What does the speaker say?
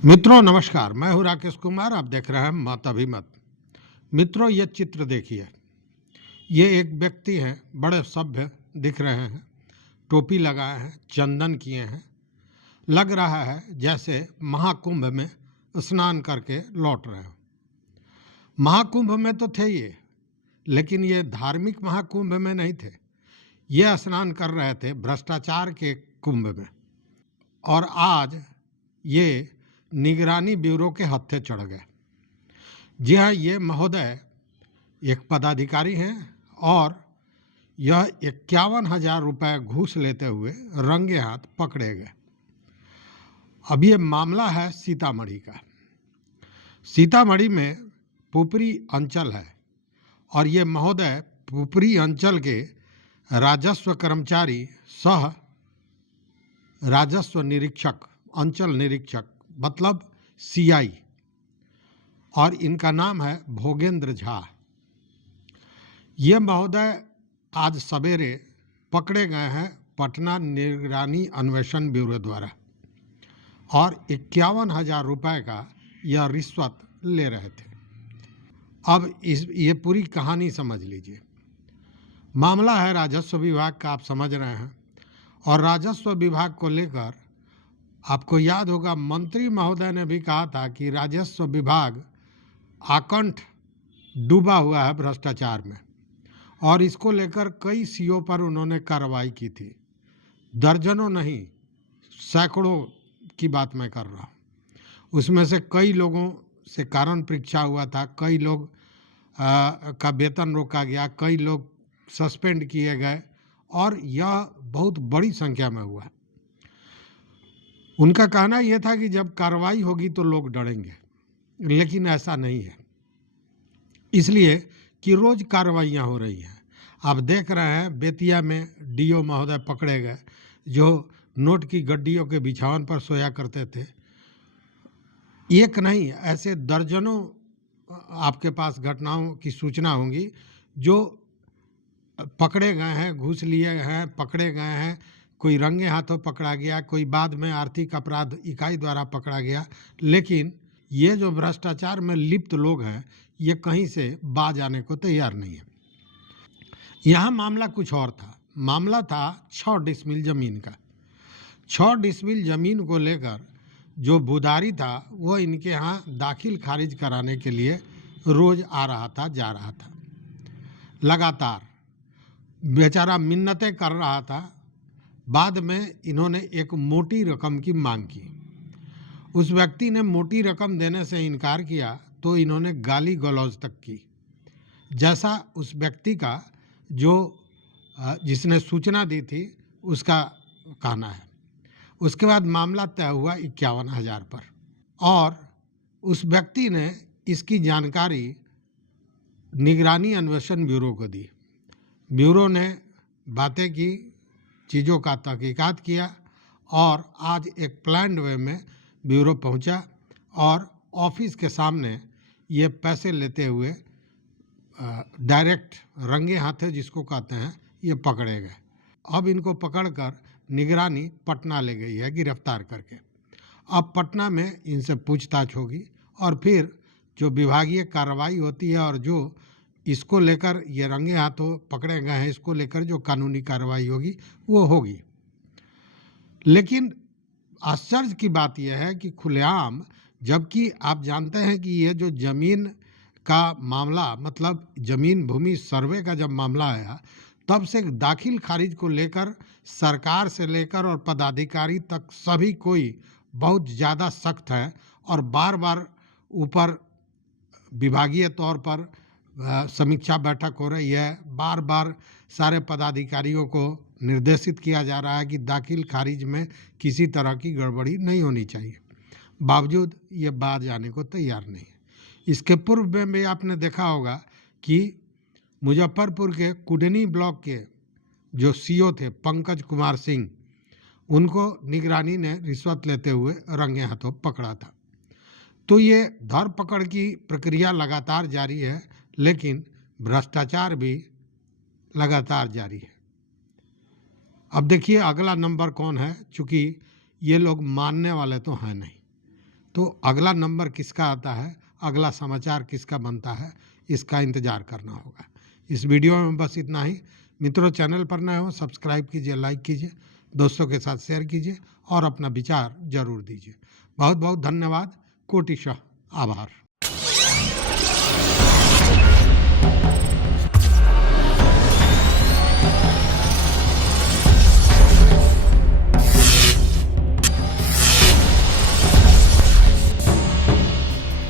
मित्रों नमस्कार, मैं हूं राकेश कुमार। आप देख रहे हैं मत अभिमत। मित्रों, ये चित्र देखिए। ये एक व्यक्ति हैं, बड़े सभ्य दिख रहे हैं, टोपी लगाए हैं, चंदन किए हैं। लग रहा है जैसे महाकुंभ में स्नान करके लौट रहे हो। महाकुंभ में तो थे ये, लेकिन ये धार्मिक महाकुंभ में नहीं थे। ये स्नान कर रहे थे भ्रष्टाचार के कुंभ में। और आज ये निगरानी ब्यूरो के हत्थे चढ़ गए। जी हाँ, ये महोदय एक पदाधिकारी हैं और यह 51,000 रुपये घूस लेते हुए रंगे हाथ पकड़े गए। अब ये मामला है सीतामढ़ी का। सीतामढ़ी में पुपरी अंचल है और ये महोदय पुपरी अंचल के राजस्व कर्मचारी सह राजस्व निरीक्षक, अंचल निरीक्षक मतलब सीआई, और इनका नाम है भोगेंद्र झा। ये महोदय आज सवेरे पकड़े गए हैं पटना निगरानी अन्वेषण ब्यूरो द्वारा और 51,000 रुपये का यह रिश्वत ले रहे थे। अब ये पूरी कहानी समझ लीजिए। मामला है राजस्व विभाग का, आप समझ रहे हैं। और राजस्व विभाग को लेकर आपको याद होगा, मंत्री महोदय ने भी कहा था कि राजस्व विभाग आकंठ डूबा हुआ है भ्रष्टाचार में, और इसको लेकर कई सीओ पर उन्होंने कार्रवाई की थी। दर्जनों नहीं, सैकड़ों की बात मैं कर रहा हूँ। उसमें से कई लोगों से कारण परीक्षा हुआ था, कई लोग का वेतन रोका गया, कई लोग सस्पेंड किए गए, और यह बहुत बड़ी संख्या में हुआ। उनका कहना यह था कि जब कार्रवाई होगी तो लोग डरेंगे, लेकिन ऐसा नहीं है, इसलिए कि रोज कार्रवाइयाँ हो रही हैं। आप देख रहे हैं बेतिया में डीओ महोदय पकड़े गए जो नोट की गड्डियों के बिछावन पर सोया करते थे। एक नहीं, ऐसे दर्जनों आपके पास घटनाओं की सूचना होंगी जो पकड़े गए हैं, घूस लिए हैं, पकड़े गए हैं। कोई रंगे हाथों पकड़ा गया, कोई बाद में आर्थिक अपराध इकाई द्वारा पकड़ा गया। लेकिन ये जो भ्रष्टाचार में लिप्त लोग हैं, ये कहीं से बाज आने को तैयार नहीं है। यहाँ मामला कुछ और था। मामला था 6 डिसमिल ज़मीन का। 6 डिसमिल ज़मीन को लेकर जो बुधारी था वो इनके यहाँ दाखिल खारिज कराने के लिए रोज़ आ रहा था, जा रहा था। लगातार बेचारा मिन्नतें कर रहा था। बाद में इन्होंने एक मोटी रकम की मांग की। उस व्यक्ति ने मोटी रकम देने से इनकार किया तो इन्होंने गाली गलौज तक की, जैसा उस व्यक्ति का जो जिसने सूचना दी थी उसका कहना है। उसके बाद मामला तय हुआ 51,000 पर, और उस व्यक्ति ने इसकी जानकारी निगरानी अन्वेषण ब्यूरो को दी। ब्यूरो ने बातें की, चीज़ों का तहकीकात किया, और आज एक प्लान्ड वे में ब्यूरो पहुंचा और ऑफिस के सामने ये पैसे लेते हुए डायरेक्ट रंगे हाथे जिसको कहते हैं, ये पकड़े गए। अब इनको पकड़कर निगरानी पटना ले गई है गिरफ्तार करके। अब पटना में इनसे पूछताछ होगी और फिर जो विभागीय कार्रवाई होती है और जो इसको लेकर ये रंगे हाथों पकड़े गए हैं, इसको लेकर जो कानूनी कार्रवाई होगी वो होगी। लेकिन आश्चर्य की बात यह है कि खुलेआम, जबकि आप जानते हैं कि ये जो ज़मीन का मामला, मतलब ज़मीन भूमि सर्वे का जब मामला आया तब से दाखिल खारिज को लेकर सरकार से लेकर और पदाधिकारी तक सभी कोई बहुत ज़्यादा सख्त है, और बार बार ऊपर विभागीय तौर पर समीक्षा बैठक हो रही है। बार बार सारे पदाधिकारियों को निर्देशित किया जा रहा है कि दाखिल खारिज में किसी तरह की गड़बड़ी नहीं होनी चाहिए। बावजूद ये बाज आने को तैयार नहीं है। इसके पूर्व में भी आपने देखा होगा कि मुजफ्फरपुर के कुडनी ब्लॉक के जो सीओ थे पंकज कुमार सिंह, उनको निगरानी ने रिश्वत लेते हुए रंगे हाथों पकड़ा था। तो ये धर पकड़ की प्रक्रिया लगातार जारी है, लेकिन भ्रष्टाचार भी लगातार जारी है। अब देखिए अगला नंबर कौन है, चूँकि ये लोग मानने वाले तो हैं नहीं। तो अगला नंबर किसका आता है, अगला समाचार किसका बनता है, इसका इंतज़ार करना होगा। इस वीडियो में बस इतना ही। मित्रों, चैनल पर नए हो सब्सक्राइब कीजिए, लाइक कीजिए, दोस्तों के साथ शेयर कीजिए और अपना विचार जरूर दीजिए। बहुत बहुत धन्यवाद। कोटिशः आभार।